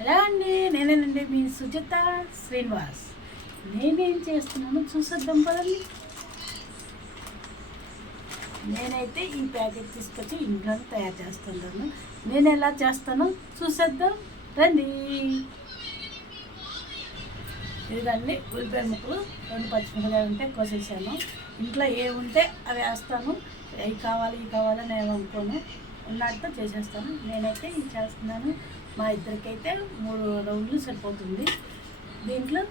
Hello అండి? నేనేనండి మీ సుజిత శ్రీనివాస్. నేనేం చేస్తున్నాను చూసేద్దాం పదండి. నేనైతే ఈ ప్యాకెట్ తీసుకొచ్చి ఇంట్లోనే తయారు చేస్తుంటాను నేను ఎలా చేస్తానో చూసేద్దాం. రండి. ఇదిగండి ఉల్లిపాయ ముక్కలు రెండు పచ్చిమిరపకాయలు ఉంటే కోసేసాను. ఇంట్లో ఏ ఉంటే అవి వేస్తాను. అవి కావాలి ఇవి కావాలని నేను అనుకోను ఉన్నట్టు చేసేస్తాను. నేనైతే ఇది చేస్తున్నాను. మా ఇద్దరికైతే మూడు రౌండ్లు సరిపోతుంది. దీంట్లో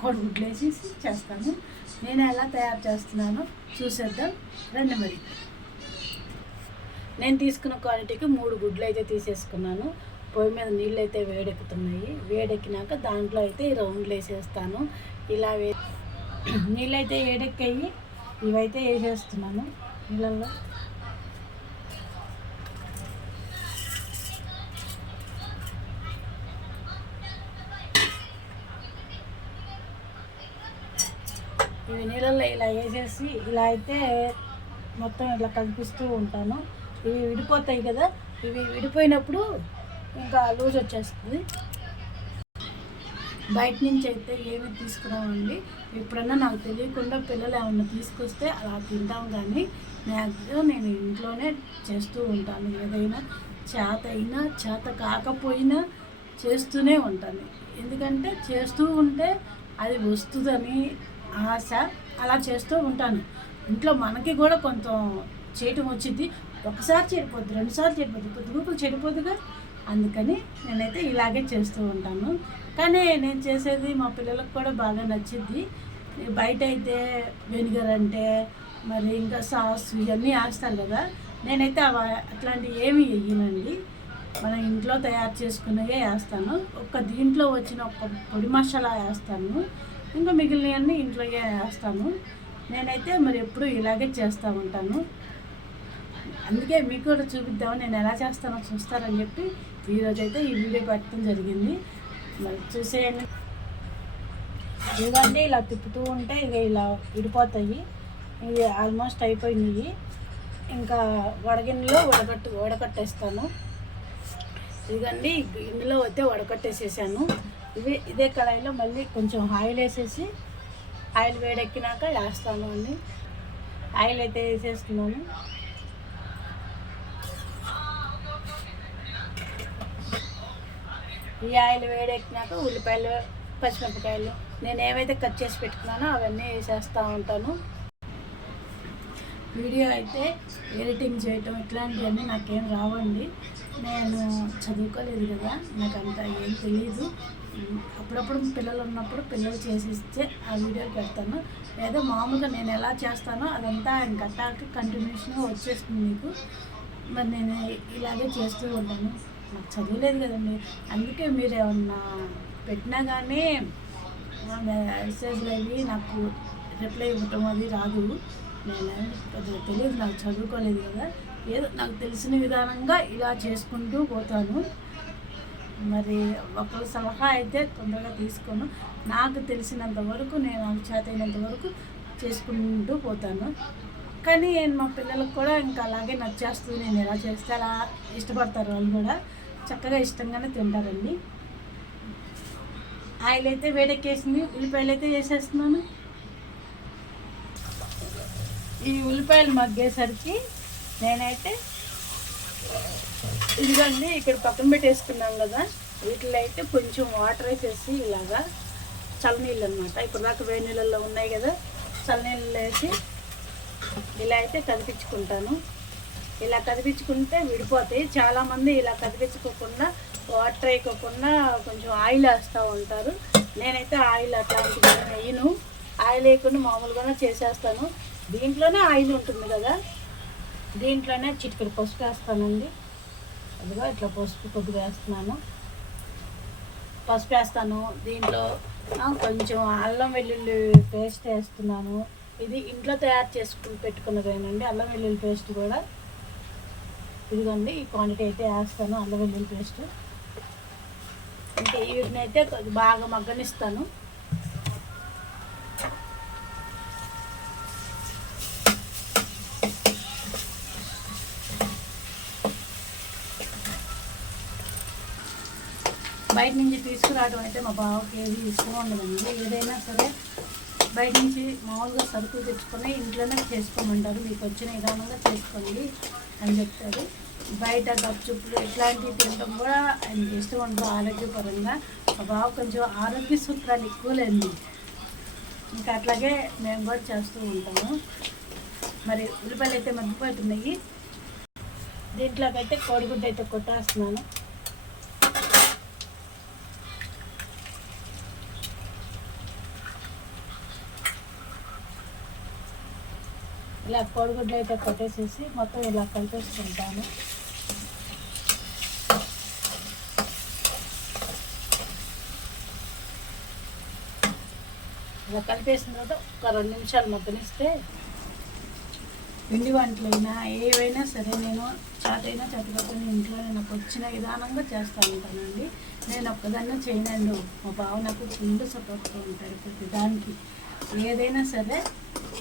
కోడిగుడ్లు వేసేసి చేస్తాను. నేను ఎలా తయారు చేస్తున్నానో చూసేద్దాం. రండి మరి. నేను తీసుకున్న క్వాలిటీకి మూడు గుడ్లు అయితే తీసేసుకున్నాను. పొయ్యి మీద నీళ్ళు అయితే వేడెక్కుతున్నాయి. వేడెక్కినాక దాంట్లో అయితే ఈ రౌండ్లు వేసేస్తాను. ఇలా వే నీళ్ళు అయితే వేడెక్కాయి ఇవైతే వేసేస్తున్నాను. నీళ్ళల్లో ఇవి నీళ్ళల్లో ఇలా వేసేసి ఇలా అయితే మొత్తం ఇలా కనిపిస్తూ ఉంటాను. ఇవి విడిపోతాయి కదా ఇవి విడిపోయినప్పుడు ఇంకా లూజ్ వచ్చేస్తుంది. బయట నుంచి అయితే ఏమి తీసుకురామండి ఎప్పుడన్నా నాకు తెలియకుండా పిల్లలు ఏమన్నా తీసుకొస్తే అలా తింటాం కానీ మ్యాక్సిమం నేను ఇంట్లోనే చేస్తూ ఉంటాను. ఏదైనా చేత అయినా చేత కాకపోయినా చేస్తూనే ఉంటాను. ఎందుకంటే చేస్తూ ఉంటే అది వస్తుందని ఆశ అలా చేస్తూ ఉంటాను. ఇంట్లో మనకి కూడా కొంత చేయటం వచ్చింది ఒకసారి చెడిపోద్ది రెండుసార్లు చెడిపోద్ది గుంపులు చెడిపోద్దుగా అందుకని నేనైతే ఇలాగే చేస్తూ ఉంటాను. కానీ నేను చేసేది మా పిల్లలకు కూడా బాగా నచ్చింది బయట అయితే వెనిగర్ అంటే మరి ఇంకా సాస్ ఇవన్నీ వేస్తారు కదా? నేనైతే అవ అట్లాంటివి ఏమి వేయనండి మన ఇంట్లో తయారు చేసుకునేవే వేస్తాను. ఒక్క దీంట్లో వచ్చిన ఒక పొడి మసాలా వేస్తాను. ఇంకా మిగిలినవన్నీ ఇంట్లోనే వేస్తాను. నేనైతే మరి ఎప్పుడు ఇలాగే చేస్తూ ఉంటాను. అందుకే మీకు కూడా చూపిద్దామని నేను ఎలా చేస్తానో చూస్తారని చెప్పి ఈరోజు అయితే ఈ వీడియో పెట్టడం జరిగింది. మరి చూసేయండి. ఇదిగోండి ఇలా తిప్పుతూ ఉంటే ఇక ఇలా విడిపోతాయి. ఇది ఆల్మోస్ట్ అయిపోయినాయి. ఇంకా వడగిన్నెలో వడగట్టు వడకట్టేస్తాను. ఇదిగండి ఇందులో అయితే వడకట్టేసేసాను. ఇవి ఇదే కళాయిలో మళ్ళీ కొంచెం ఆయిల్ వేసేసి ఆయిల్ వేడెక్కినాక వేస్తాను అండి ఆయిల్ అయితే వేసేస్తున్నాను. ఈ ఆయిల్ వేడెక్కినాక ఉల్లిపాయలు పచ్చిమిరపకాయలు నేను ఏవైతే కట్ చేసి పెట్టుకున్నానో అవన్నీ వేసేస్తూ ఉంటాను. వీడియో అయితే ఎడిటింగ్ చేయటం ఇట్లాంటివన్నీ నాకేం రావండి. నేను చదువుకోలేదు కదా నాకు అంత ఏం తెలియదు అప్పుడప్పుడు పిల్లలు ఉన్నప్పుడు పిల్లలు చేసిస్తే ఆ వీడియో పెడతాను. లేదా మామూలుగా నేను ఎలా చేస్తానో అదంతా ఆయన కట్టాక కంటిన్యూషన్గా వచ్చేస్తుంది మీకు. మరి నేను ఇలాగే చేస్తూ ఉంటాను. నాకు చదువులేదు కదండి. అందుకే మీరు ఏమన్నా పెట్టినా కానీ మెసేజ్లు అవి నాకు రిప్లై ఇవ్వటం అది రాదు. నేను తెలియదు నాకు చదువుకోలేదు కదా. ఏదో నాకు తెలిసిన విధానంగా ఇలా చేసుకుంటూ పోతాను. మరి ఒకరి సలహా అయితే తొందరగా తీసుకోను. నాకు తెలిసినంత వరకు నేను నాకు చేతైనంత వరకు చేసుకుంటూ పోతాను. కానీ మా పిల్లలకు కూడా ఇంకా అలాగే నచ్చేస్తుంది. నేను ఎలా చేస్తే అలా ఇష్టపడతారు వాళ్ళు కూడా. చక్కగా ఇష్టంగానే తింటారండి. ఆయిల్ అయితే వేడెక్కేసింది. ఉల్లిపాయలు అయితే వేసేస్తున్నాను. ఈ ఉల్లిపాయలు మగ్గేసరికి నేనైతే ఇదిగోండి ఇక్కడ పక్కన పెట్టేసుకున్నాం కదా. వీటిలో అయితే కొంచెం వాటర్ వేసేసి ఇలాగా చల్లనీళ్ళు అనమాట ఇప్పుడు దాకా వేడి నీళ్ళల్లో ఉన్నాయి కదా చల్లనీళ్ళు వేసి ఇలా అయితే కదిపించుకుంటాను. ఇలా కదిపించుకుంటే విడిపోతాయి. చాలామంది ఇలా కదిపించుకోకుండా వాటర్ వేయకోకుండా కొంచెం ఆయిల్ వేస్తూ ఉంటారు. నేనైతే ఆయిల్ అట్లాంటివి వేయను. ఆయిల్ వేయకుండా మామూలుగానే చేసేస్తాను. దీంట్లోనే ఆయిల్ ఉంటుంది కదా దీంట్లోనే చిటికెడు పసుపు వేస్తానండి. అదిగో ఇట్లా పసుపు కొద్దిగా వేస్తున్నాను. పసుపు వేస్తాను. దీంట్లో కొంచెం అల్లం వెల్లుల్లి పేస్ట్ వేస్తున్నాను. ఇది ఇంట్లో తయారు చేసుకుని పెట్టుకున్నదేనండి అల్లం వెల్లుల్లి పేస్ట్ కూడా ఇదిగోండి ఈ క్వాంటిటీ అయితే వేస్తాను అల్లం వెల్లుల్లి పేస్ట్. ఇంకా వీటిని అయితే బాగా మగ్గనిస్తాను. బయట నుంచి తీసుకురావడం అయితే మా బావకి ఏది ఇష్టం ఉండదండి. ఏదైనా సరే బయట నుంచి మామూలుగా సరుకులు తెచ్చుకొని ఇంట్లోనే చేసుకోమంటారు. మీకు వచ్చిన విధానంగా చేసుకోండి అని చెప్తారు. బయట గప్చుప్పులు ఇట్లాంటివి తినడం కూడా ఆయనకి ఇష్టం ఉండదు ఆరోగ్యపరంగా. మా బావ కొంచెం ఆరోగ్య సూత్రాలు ఎక్కువలేండి ఇంకా అట్లాగే మేము కూడా చేస్తూ ఉంటాము. మరి ఉల్లిపాయలు అయితే మగ్గిపోతున్నాయి. దీంట్లోకైతే కోడిగుడ్డ అయితే కొట్టేస్తున్నాను. ఇలా కోడిగుడ్లు అయితే కొట్టేసేసి మొత్తం ఇలా కలిపేసుకుంటాను. ఇలా కలిపేసిన తర్వాత ఒక రెండు నిమిషాలు మగ్గనిస్తే పిండి వంటలైనా ఏవైనా సరే నేను చాటైనా చట్టపక్కన ఇంట్లో నాకు వచ్చిన విధానంగా చేస్తూ ఉంటానండి. నేను ఒక్కదాన్నే చేయనండు. మా బావ నాకు ఫుల్ సపోర్ట్గా ఉంటాడు ప్రతి దానికి. ఏదైనా సరే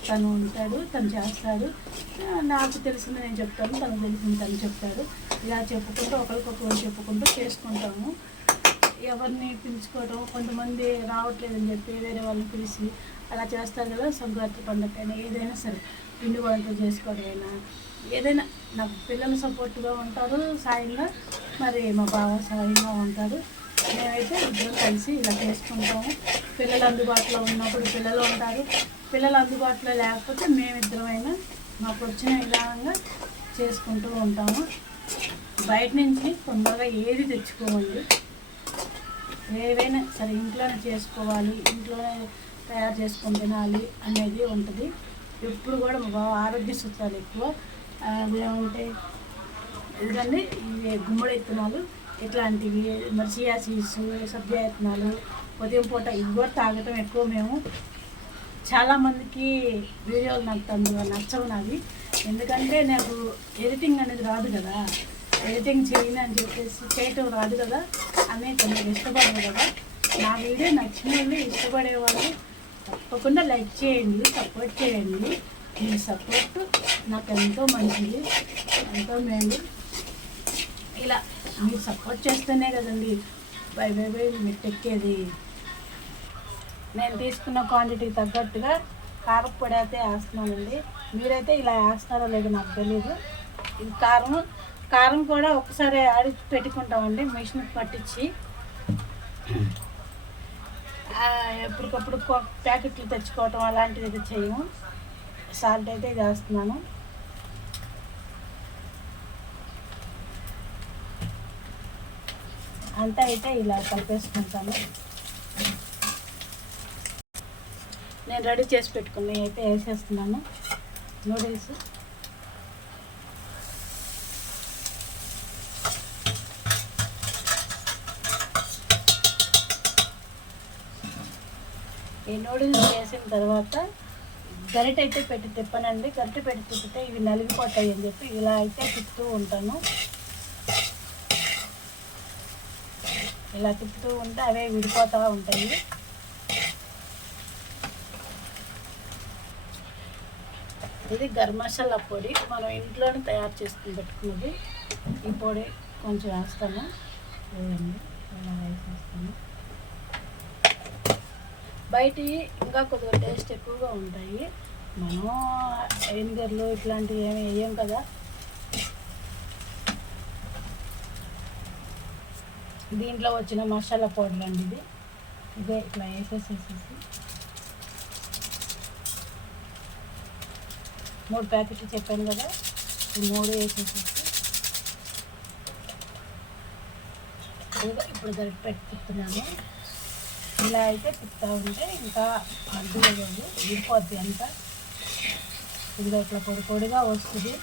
తను ఉంటాడు తను చేస్తాడు. నాకు తెలిసింది నేను చెప్తాను తనకు తెలిసింది తను చెప్తాడు. ఇలా చెప్పుకుంటూ ఒకరికొకరు చెప్పుకుంటూ చేసుకుంటాము. ఎవరిని పిలుచుకోవడం కొంతమంది రావట్లేదని చెప్పి వేరే వాళ్ళని పిలిచి అలా చేస్తారు కదా సంక్రాంతి పండుగకైనా ఏదైనా సరే పిండి వంటలు అయినా ఏదైనా నాకు పిల్లలు సపోర్ట్గా ఉంటారు సాయంగా మరి మా బావ సాయంగా ఉంటారు మేమైతే ఇద్దరం కలిసి ఇలా చేసుకుంటాము. పిల్లలు అందుబాటులో ఉన్నప్పుడు పిల్లలు ఉంటారు. పిల్లలు అందుబాటులో లేకపోతే మేమిద్దరమైనా మాకు వచ్చిన విధానంగా చేసుకుంటూ ఉంటాము. బయట నుంచి తొందరగా ఏది తెచ్చుకోవాలి ఏవైనా సరే ఇంట్లోనే చేసుకోవాలి ఇంట్లోనే తయారు చేసుకొని తినాలి అనేది ఉంటుంది. ఎప్పుడు కూడా మా బాబు ఆరోగ్య సూత్రాలు ఎక్కువ. ఆ, అదేమంటే ఇదండి ఇవి గుమ్మడి ఇత్తనాలు ఇట్లాంటివి మరి చియా సీడ్స్ సబ్జా విత్తనాలు ఉదయం పూట ఇవి కూడా తాగటం ఎక్కువ మేము. చాలామందికి వీడియోలు నాకు అందులో నచ్చవు నావి. ఎందుకంటే నాకు ఎడిటింగ్ అనేది రాదు కదా. ఎడిటింగ్ చేయను అని చెప్పేసి చేయటం రాదు కదా. అని కొంచెం ఇష్టపడరు కదా. నా వీడియో నచ్చిన వాళ్ళు ఇష్టపడే వాళ్ళు తప్పకుండా లైక్ చేయండి సపోర్ట్ చేయండి. మీ సపోర్ట్ నాకు ఎంతో మంచిది ఎంతో మేలు. ఇలా మీరు సపోర్ట్ చేస్తేనే కదండి. బై బై బై మెట్టెక్కేది ఎక్కేది నేను తీసుకున్న క్వాంటిటీకి తగ్గట్టుగా కారపొడి అయితే వేస్తున్నానండి. మీరైతే ఇలా వేస్తున్నారో లేదో నాకు తెలియదు ఇది కారం కారం కూడా ఒకసారి ఆడి పెట్టుకుంటామండి మిషన్ పట్టించి. ఎప్పటికప్పుడు కొ- ప్యాకెట్లు తెచ్చుకోవటం అలాంటిది అయితే చేయము సాల్ట్ అయితే ఇది వేస్తున్నాను. అంతా అయితే ఇలా కలిపేసుకుంటాను. నేను రెడీ చేసి పెట్టుకున్నవి అయితే వేసేస్తున్నాను. నూడిల్స్. ఈ నూడిల్స్ వేసిన తర్వాత గరిట అయితే పెట్టి తిప్పనండి. గరిట పెట్టి తిప్పితే ఇవి నలిగిపోతాయి అని చెప్పి ఇలా అయితే తిప్పుతూ ఉంటాను. ఇలా తిప్పుతూ ఉంటే అవే విడిపోతూ ఉంటాయి. ఇది గరం మసాలా పొడి మనం ఇంట్లోనే తయారు చేసుకుని పెట్టుకున్నది. ఈ పొడి కొంచెం వేస్తాము చూడండి వేసేస్తాము బయట ఇంకా కొద్దిగా టేస్ట్ ఎక్కువగా ఉంటాయి. మనం ఎనిగర్లు ఇట్లాంటివి ఏమి వేయం కదా. దీంట్లో వచ్చిన మసాలా పౌడర్ అండి ఇది. ఇదే ఇట్లా వేసేసేసేసి. మూడు ప్యాకెట్లు చెప్పాను కదా. మూడు వేసేసి ఇప్పుడు గరిటె పెట్టి తిప్పుతున్నాను ఇలా అయితే తిప్పుతూ ఉంటే ఇంకా అడ్డుగా విడిపోద్ది అంతా. ఇదిగో ఇట్లా పొడి పొడిగా వస్తుంది.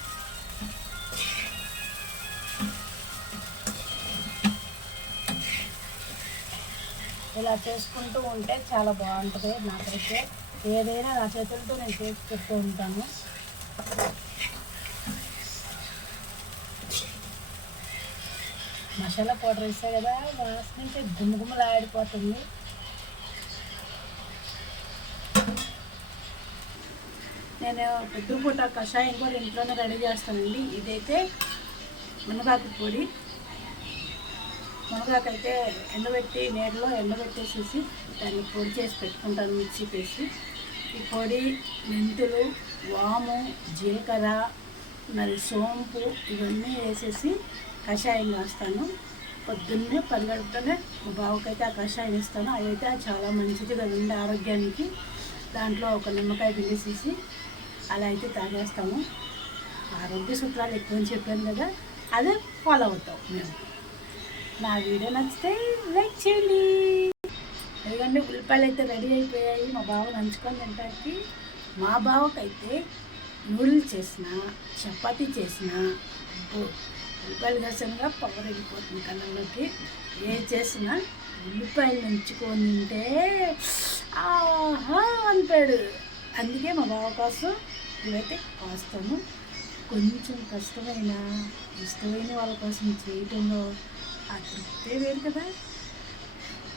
ఇలా చేసుకుంటూ ఉంటే చాలా బాగుంటుంది నాకైతే ఏదైనా నా చేతులతో నేను చేసి పెడుతూ ఉంటాను. మసాలా పౌడర్ వేసా కదా వాసన అయితే గుమ్మగుమ్మలు ఆడిపోతుంది నేను పెద్దపూట కషాయం కూడా ఇంట్లోనే రెడీ చేస్తానండి. ఇదైతే మునగాకు పొడి. మునగాకైతే ఎండబెట్టి నీడలో ఎండబెట్టేసేసి దాన్ని పొడి చేసి పెట్టుకుంటాను మిక్సీ వేసి ఈ పొడి మెంతులు వాము జీలకర్ర మరి సోంపు ఇవన్నీ వేసేసి కషాయం వేస్తాను పొద్దున్నే పరిగెడుతూనే మా బావకైతే ఆ కషాయం ఇస్తాను అవి అయితే చాలా మంచిది కదండి ఆరోగ్యానికి. దాంట్లో ఒక నిమ్మకాయ పిండేసేసి అలా అయితే తాగేస్తాము. ఆరోగ్య సూత్రాలు ఎక్కువ చెప్పాను కదా అదే ఫాలో అవుతాం మేము. నా వీడియో నచ్చితే లైక్ చేయండి. ఎందుకంటే ఉల్లిపాయలు అయితే రెడీ అయిపోయాయి. మా బావ నంచుకొని తింటానికి మా బావకైతే నూడిల్స్ చేసిన చపాతీ చేసిన ఉల్లిపాయలు కసంగా పవర్ వెళ్ళిపోతుంది కళ్ళలోకి ఏ చేసినా ఉల్లిపాయలు నంచుకొని ఉంటే ఆహా అంటాడు. అందుకే మా బావ కోసం ఇవైతే కాస్తాము. కొంచెం కష్టమైన ఇష్టమైన వాళ్ళ కోసం చేయటంలో ఆ తృప్తే వేరు కదా.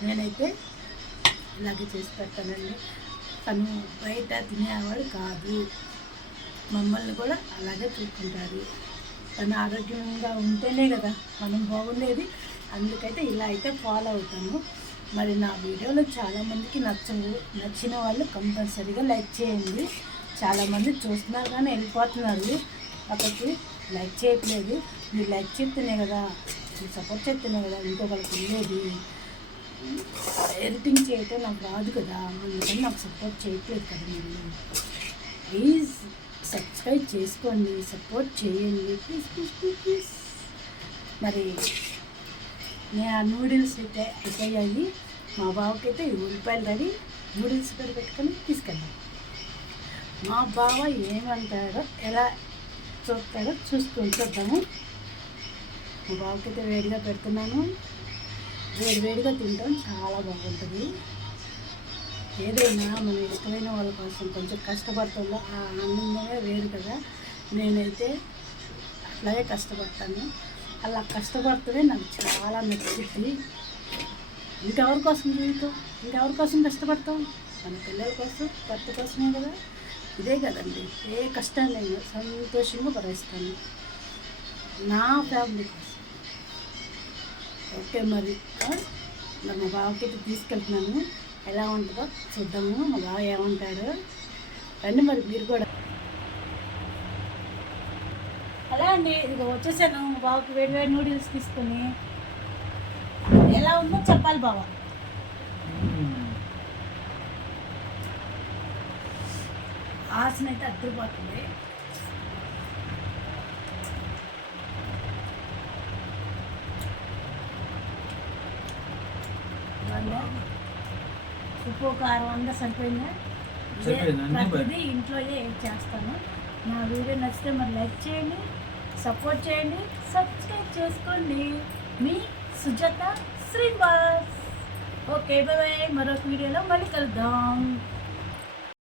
నేనైతే ఇలాగే చేసి పెడతానండి. తను బయట తినేవాడు కాదు. మమ్మల్ని కూడా అలాగే చూసుకుంటారు తను ఆరోగ్యంగా ఉంటేనే కదా మనం బాగుండేది. అందుకైతే ఇలా అయితే ఫాలో అవుతాను. మరి నా వీడియోలు చాలామందికి నచ్చవు. నచ్చిన వాళ్ళు కంపల్సరీగా లైక్ చేయండి. చాలామంది చూస్తున్నారు కానీ వెళ్ళిపోతున్నారు. అక్కడికి లైక్ చేయట్లేదు. మీరు లైక్ చేస్తేనే కదా మీరు సపోర్ట్ చేస్తేనే కదా ఇంకొకరికి ఉండేది. ఎడిటింగ్ చేయటం నాకు రాదు కదా. అందుకని నాకు సపోర్ట్ చేయట్లేదు కదా మీరు ప్లీజ్ సబ్స్క్రైబ్ చేసుకోండి సపోర్ట్ చేయండి. ప్లీజ్ ప్లీజ్ ప్లీజ్ ప్లీజ్ మరి నేను ఆ నూడిల్స్ అయితే అయిపోయాయి. మా బావకైతే ఉల్లిపాయలు రెడీ. నూడిల్స్ కూడా పెట్టుకొని తీసుకెళ్ళాం మా బావ ఏమంటాడో ఎలా చూస్తాడో చూసుకొని చూద్దాము. మా బావకైతే వేడిగా పెడుతున్నాను. వేడివేడిగా తింటాం చాలా బాగుంటుంది. ఏదైనా మన ఇష్టమైన వాళ్ళ కోసం కొంచెం కష్టపడుతుందో ఆ ఆనందమే వేరు కదా. నేనైతే అట్లాగే కష్టపడతాను. అలా కష్టపడితేనే నాకు చాలా నచ్చింది ఇంకెవరి కోసం జీవితం? ఇంకెవరి కోసం కష్టపడతాం? మన పిల్లల కోసం భర్త కోసమే కదా. ఇదే కదండి. ఏ కష్టాన్ని సంతోషంగా భరిస్తాను. నా ఫ్యామిలీ కోసం. ఓకే మరి మా బావకి అయితే తీసుకెళ్తున్నాను. ఎలా ఉంటుందో చూద్దాము. మా బావ ఏమంటాడు? రండి మరి మీరు కూడా. అలా అండి ఇదిగో వచ్చేసాను. మా బావకి వేడి వేడి నూడిల్స్ తీసుకొని. ఎలా ఉందో చెప్పాలి బావ. ఆసన అయితే అద్దరిపోతుంది. బాగుందా? ఉప్పు కారం అంతా సరిపోయిందా? ప్రతిదీ ఇంట్లో చేస్తాను. నా వీడియో నచ్చితే మరి లైక్ చేయండి సపోర్ట్ చేయండి సబ్స్క్రైబ్ చేసుకోండి. మీ సుజాత శ్రీనివాస్. Okay bye. మరొక వీడియోలో మళ్ళీ కలుద్దాం.